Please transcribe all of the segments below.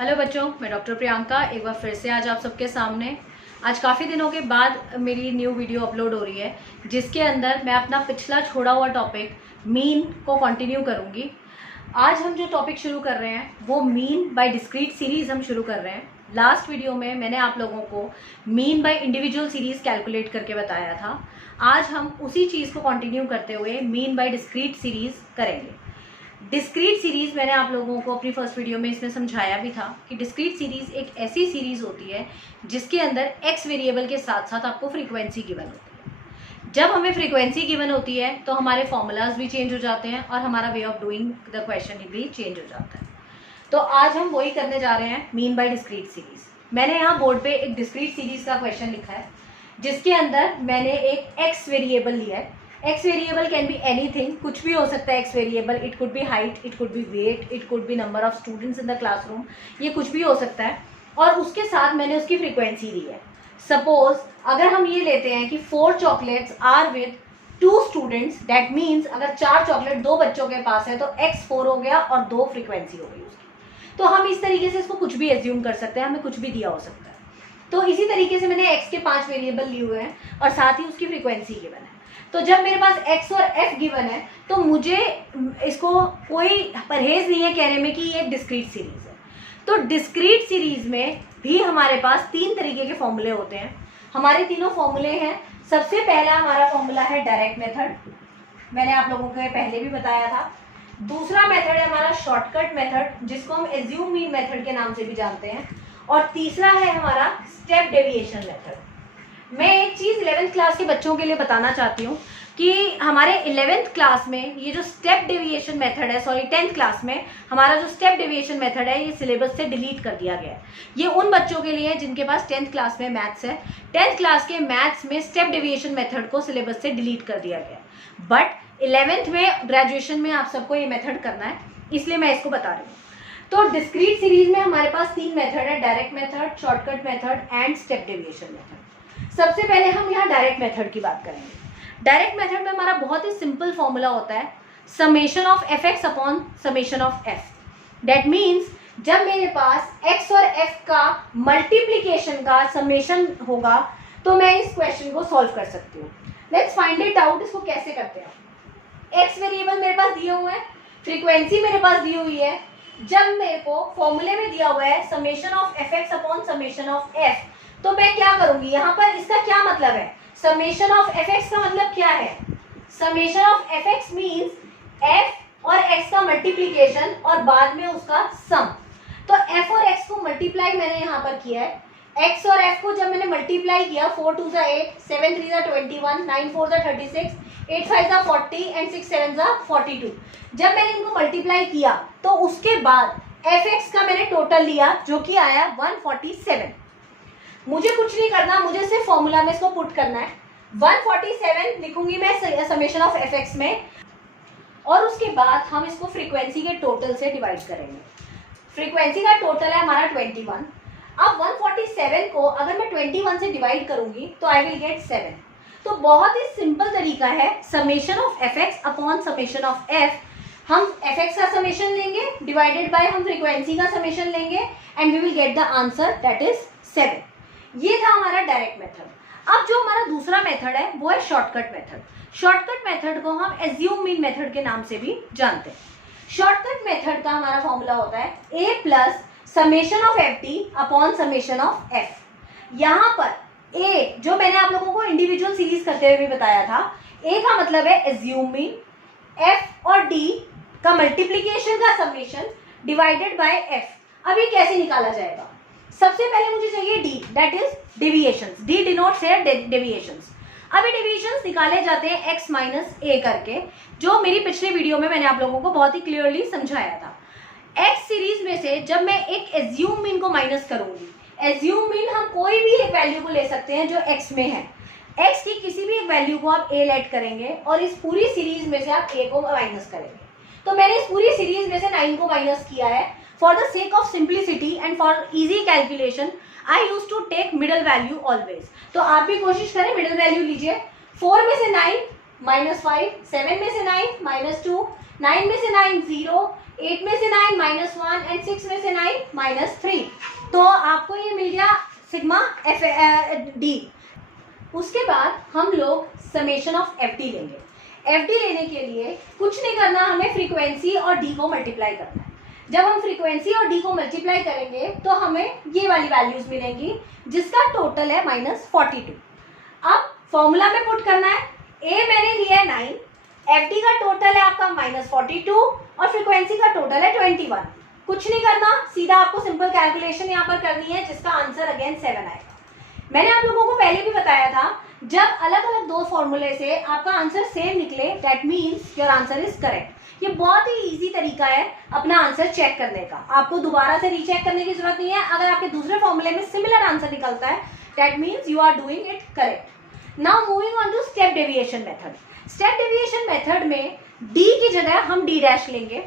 Hello बच्चों, मैं doctor Priyanka एक बार फिर से आज आप सबके सामने। आज काफ़ी दिनों के बाद मेरी न्यू वीडियो अपलोड हो रही है, जिसके अंदर मैं अपना पिछला छोड़ा हुआ टॉपिक मीन को कंटिन्यू करूंगी। आज हम जो टॉपिक शुरू कर रहे हैं वो मीन बाय डिस्क्रीट सीरीज़ हम शुरू कर रहे हैं। लास्ट वीडियो में मैंने आप लोगों को mean by individual series calculate करके बताया था। आज हम उसी चीज़ को कंटिन्यू करते हुए मीन बाय डिस्क्रीट सीरीज़ करेंगे। डिस्क्रीट सीरीज़ मैंने आप लोगों को अपनी फर्स्ट वीडियो में इसमें समझाया भी था कि डिस्क्रीट सीरीज़ एक ऐसी सीरीज़ होती है जिसके अंदर एक्स वेरिएबल के साथ साथ आपको फ्रीक्वेंसी गिवन होती है। जब हमें फ्रीक्वेंसी गिवन होती है तो हमारे फॉर्मूलाज भी चेंज हो जाते हैं और हमारा way of doing the question भी चेंज हो जाता है। तो आज हम वही करने जा रहे हैं, मीन बाय डिस्क्रीट सीरीज़। मैंने यहाँ बोर्ड पे एक डिस्क्रीट सीरीज़ का क्वेश्चन लिखा है जिसके अंदर मैंने एक एक्स वेरिएबल लिया है। X variable can be anything, कुछ भी हो सकता है x variable. It could be height, it could be weight, it could be number of students in the classroom, ये कुछ भी हो सकता है। और उसके साथ मैंने उसकी फ्रीक्वेंसी दी है। सपोज अगर हम ये लेते हैं कि 4 chocolates are with 2 students, that means अगर 4 चॉकलेट 2 बच्चों के पास है तो x4 हो गया और 2 फ्रीक्वेंसी हो गई उसकी। तो हम इस तरीके से इसको कुछ भी एज्यूम कर सकते हैं, हमें कुछ भी दिया हो सकता है। तो इसी तरीके से मैंने x के 5 वेरिएबल लिए हुए हैं और साथ ही उसकी फ्रीक्वेंसी गिवन है। तो जब मेरे पास x और f गिवन है तो मुझे इसको कोई परहेज नहीं है कहने में कि ये डिस्क्रीट सीरीज है। तो डिस्क्रीट सीरीज में भी हमारे पास 3 तरीके के फॉर्मूले होते हैं। हमारे तीनों फॉर्मूले हैं। सबसे पहला हमारा फॉर्मूला है डायरेक्ट मेथड, मैंने आप लोगों को पहले भी बताया था। दूसरा मेथड है हमारा शॉर्टकट मेथड, जिसको हम एज्यूम मीन मेथड के नाम से भी जानते हैं। और तीसरा है हमारा स्टेप डेविएशन मेथड। मैं एक चीज़ 11th क्लास के बच्चों के लिए बताना चाहती हूँ कि हमारे 11th क्लास में ये जो स्टेप डेविएशन मेथड है, सॉरी 10th क्लास में हमारा जो स्टेप डेविएशन मेथड है ये सिलेबस से डिलीट कर दिया गया है। ये उन बच्चों के लिए है जिनके पास 10th क्लास में मैथ्स है। 10th क्लास के मैथ्स में स्टेप डेविएशन मेथड को सिलेबस से डिलीट कर दिया गया है। बट 11th में ग्रेजुएशन में आप सबको ये मेथड करना है, इसलिए मैं इसको बता रही हूँ। तो डिस्क्रीट सीरीज में हमारे पास 3 मेथड है, direct method, shortcut method and step deviation method. सबसे पहले हम यहाँ डायरेक्ट मेथड की बात करेंगे। डायरेक्ट मेथड में हमारा बहुत ही सिंपल फॉर्मूला होता है, summation of F x upon summation of F. That means जब मेरे पास x और f का मल्टीप्लीकेशन का समेशन होगा तो मैं इस क्वेश्चन को सॉल्व कर सकती हूँ। Let's find it out. इसको कैसे करते हैं? x वेरिएबल मेरे पास दिए हुए हैं, फ्रीक्वेंसी मेरे पास दी हुई है। जब मेरे को फॉर्मूले में दिया हुआ है summation of F x upon summation of F, तो मैं क्या करूंगी यहाँ पर? इसका क्या मतलब है? समेशन ऑफ एफ एक्स का मतलब क्या है? Summation of F x means F और एक्स का मल्टीप्लीकेशन और बाद में उसका सम। तो एफ और एक्स को मल्टीप्लाई मैंने यहाँ पर किया है। एक्स और एफ को जब मैंने मल्टीप्लाई किया, 4 2 8, 7 3 21, 9 4 36, 8 5 40 एंड 6 7 42। जब मैंने इनको मल्टीप्लाई किया तो उसके बाद एफ एक्स का मैंने टोटल लिया जो कि आया 147। मुझे कुछ नहीं करना, मुझे सिर्फ फॉर्मूला में इसको पुट करना है। 147 लिखूंगी मैं समेशन ऑफ एफ एक्स में, और उसके बाद हम इसको फ्रीक्वेंसी के टोटल से डिवाइड करेंगे। फ्रीक्वेंसी का टोटल है हमारा 21। अब 147 को अगर मैं 21 से डिवाइड करूंगी तो आई विल गेट 7। तो बहुत ही सिंपल तरीका है, summation of F x upon summation of f. हम एफ एक्स का समेशन लेंगे डिवाइडेड बाय हम फ्रीक्वेंसी का समेशन लेंगे and we will get the answer, that is 7। ये था हमारा डायरेक्ट मेथड। अब जो हमारा दूसरा मेथड है वो है शॉर्टकट मेथड। शॉर्टकट मेथड को हम एज्यूम मीन मेथड के नाम से भी जानते हैं। शॉर्टकट मेथड का हमारा फॉर्मूला होता है a plus summation of F T upon summation of F. यहाँ पर a जो मैंने आप लोगों को इंडिविजुअल सीरीज करते हुए भी बताया था, a का मतलब है एज्यूम मीन, f और d का मल्टीप्लीकेशन का समेशन डिवाइडेड बाय f। अब ये कैसे निकाला जाएगा? सबसे पहले मुझे चाहिए d, that is deviations. d denotes है डेविएशंस। अब ये डेविएशंस निकाले जाते हैं x माइनस a करके, जो मेरी पिछले वीडियो में मैंने आप लोगों को बहुत ही क्लियरली समझाया था। x सीरीज में से जब मैं एक एज्यूम मीन को माइनस करूंगी, एज्यूम मीन हम कोई भी एक वैल्यू को ले सकते हैं जो x में है। x की किसी भी एक वैल्यू को आप a लेट करेंगे और इस पूरी सीरीज में से आप a को माइनस करेंगे। तो मैंने इस पूरी सीरीज में से 9 को माइनस किया है। For the sake of simplicity and for easy calculation, I used to take middle value always. तो आप भी कोशिश करें मिडिल वैल्यू लीजिए। 4 में से 9 माइनस 5, 7 में से 9 माइनस 2, 9 में से 9 0, 8 में से 9 -1 एंड 6 में से 9 -3। तो आपको ये मिल गया सिग्मा एफ डी। उसके बाद हम लोग समेशन ऑफ एफ डी लेंगे। एफ डी लेने के लिए कुछ नहीं करना, हमें फ्रीक्वेंसी और डी को मल्टीप्लाई करना है। जब हम फ्रीक्वेंसी और डी को मल्टीप्लाई करेंगे तो हमें ये वाली वैल्यूज मिलेंगी जिसका टोटल है -42। अब फॉर्मूला में पुट करना है, ए मैंने लिया है 9, एफ डी का टोटल है आपका -42 और फ्रीक्वेंसी का टोटल है 21। कुछ नहीं करना, सीधा आपको सिंपल कैलकुलेशन यहाँ पर करनी है जिसका आंसर अगेन 7 आएगा। मैंने आप लोगों को पहले भी बताया था, जब अलग अलग दो फॉर्मूले से आपका आंसर सेम निकले that means your answer is correct. ये बहुत ही इजी तरीका है अपना आंसर चेक करने का, आपको दोबारा से रीचेक करने की जरूरत नहीं है। अगर आपके दूसरे फॉर्मूले में सिमिलर आंसर निकलता है that means you are doing it correct. Now moving on to step deviation method. Step deviation method में डी की जगह हम डी डैश लेंगे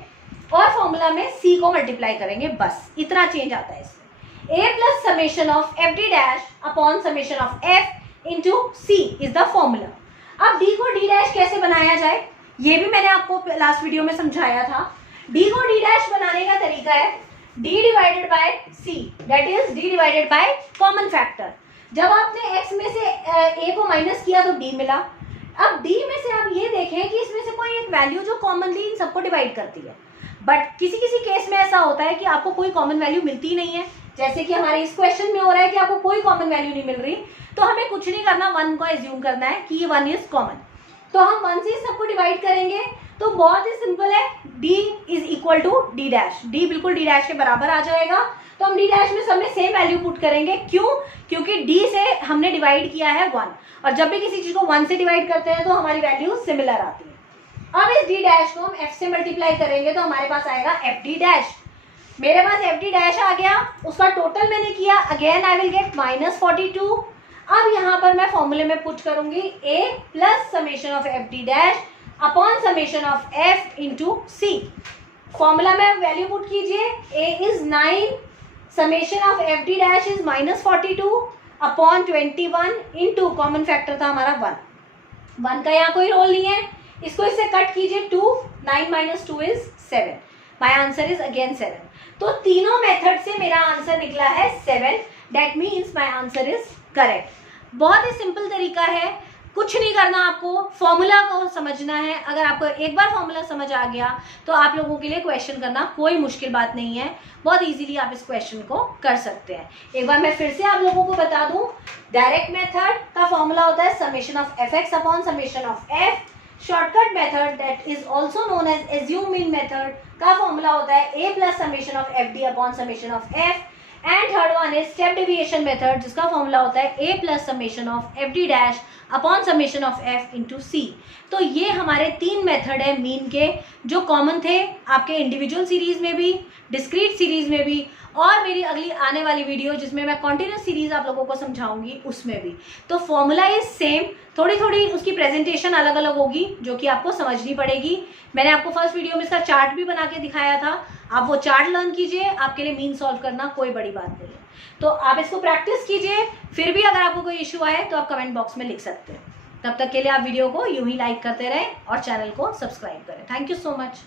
और फॉर्मूला में सी को मल्टीप्लाई करेंगे, बस इतना चेंज आता है इसमें। a plus summation of f d dash upon summation of f into c is the formula। अब d को d dash कैसे बनाया जाए ये भी मैंने आपको लास्ट वीडियो में समझाया था। d को d dash बनाने का तरीका है d divided by c, that is d divided by common factor. जब आपने x में से a को माइनस किया तो d मिला। अब d में से आप ये देखें कि इसमें से कोई एक वैल्यू जो कॉमनली इन सबको डिवाइड करती है, बट किसी किसी केस में ऐसा होता है कि आपको कोई कॉमन वैल्यू मिलती नहीं है, जैसे कि हमारे इस क्वेश्चन में हो रहा है कि आपको कोई कॉमन वैल्यू नहीं मिल रही, तो हमें कुछ नहीं करना, 1 को एज्यूम करना है कि ये 1 इज कॉमन। तो हम 1 से सबको डिवाइड करेंगे तो बहुत ही सिंपल है, d is equal to d dash. d बिल्कुल d डैश के बराबर आ जाएगा, तो हम d डैश में सब में सेम वैल्यू पुट करेंगे। क्यों? क्योंकि d से हमने डिवाइड किया है 1, और जब भी किसी चीज को 1 से डिवाइड करते हैं तो हमारी वैल्यू सिमिलर आती है। अब इस d डैश को हम f से मल्टीप्लाई करेंगे तो हमारे पास आएगा f d डैश। मेरे पास एफ डी डैश आ गया, उसका टोटल मैंने किया, अगेन आई विल गेट -42। अब यहाँ पर मैं फॉर्मूले में पुट करूंगी a plus summation of F D dash upon summation of f into C. Formula में वैल्यू पुट कीजिए, a is 9, summation of F D dash is -42 upon 21 into common factor था हमारा 1 का यहाँ कोई रोल नहीं है, इसको इससे कट कीजिए 2, 9 - 2 is 7। My answer is again 7। तो तीनों मेथड से मेरा आंसर निकला है 7, that means my answer is correct. बहुत ही सिंपल तरीका है, कुछ नहीं करना, आपको फॉर्मूला को समझना है। अगर आपको एक बार फॉर्मूला समझ आ गया तो आप लोगों के लिए क्वेश्चन करना कोई मुश्किल बात नहीं है, बहुत इजीली आप इस क्वेश्चन को कर सकते हैं। एक बार मैं फिर से आप लोगों को बता दूं, डायरेक्ट मेथड का फॉर्मूला होता है summation of F x upon summation of F. Shortcut method that is also known as assume mean method का फॉर्मूला होता है a plus summation of F D upon summation of F. And third one is step deviation method जिसका formula होता है a plus summation of F D dash upon summation of f into C. तो ये हमारे 3 method है mean के, जो common थे आपके इंडिविजुअल सीरीज में भी, डिस्क्रीट सीरीज में भी, और मेरी अगली आने वाली वीडियो जिसमें मैं कॉन्टिन्यूस सीरीज आप लोगों को समझाऊंगी उसमें भी। तो फॉर्मूला इज सेम, थोड़ी थोड़ी उसकी प्रेजेंटेशन अलग अलग होगी जो कि आपको समझनी पड़ेगी। मैंने आपको फर्स्ट वीडियो में इसका चार्ट भी बना के दिखाया था, आप वो चार्ट लर्न कीजिए, आपके लिए मीन सॉल्व करना कोई बड़ी बात नहीं है। तो आप इसको प्रैक्टिस कीजिए, फिर भी अगर आपको कोई इशू आए तो आप कमेंट बॉक्स में लिख सकते हैं। तब तक के लिए आप वीडियो को यूं ही लाइक करते रहें और चैनल को सब्सक्राइब करें। Thank you so much.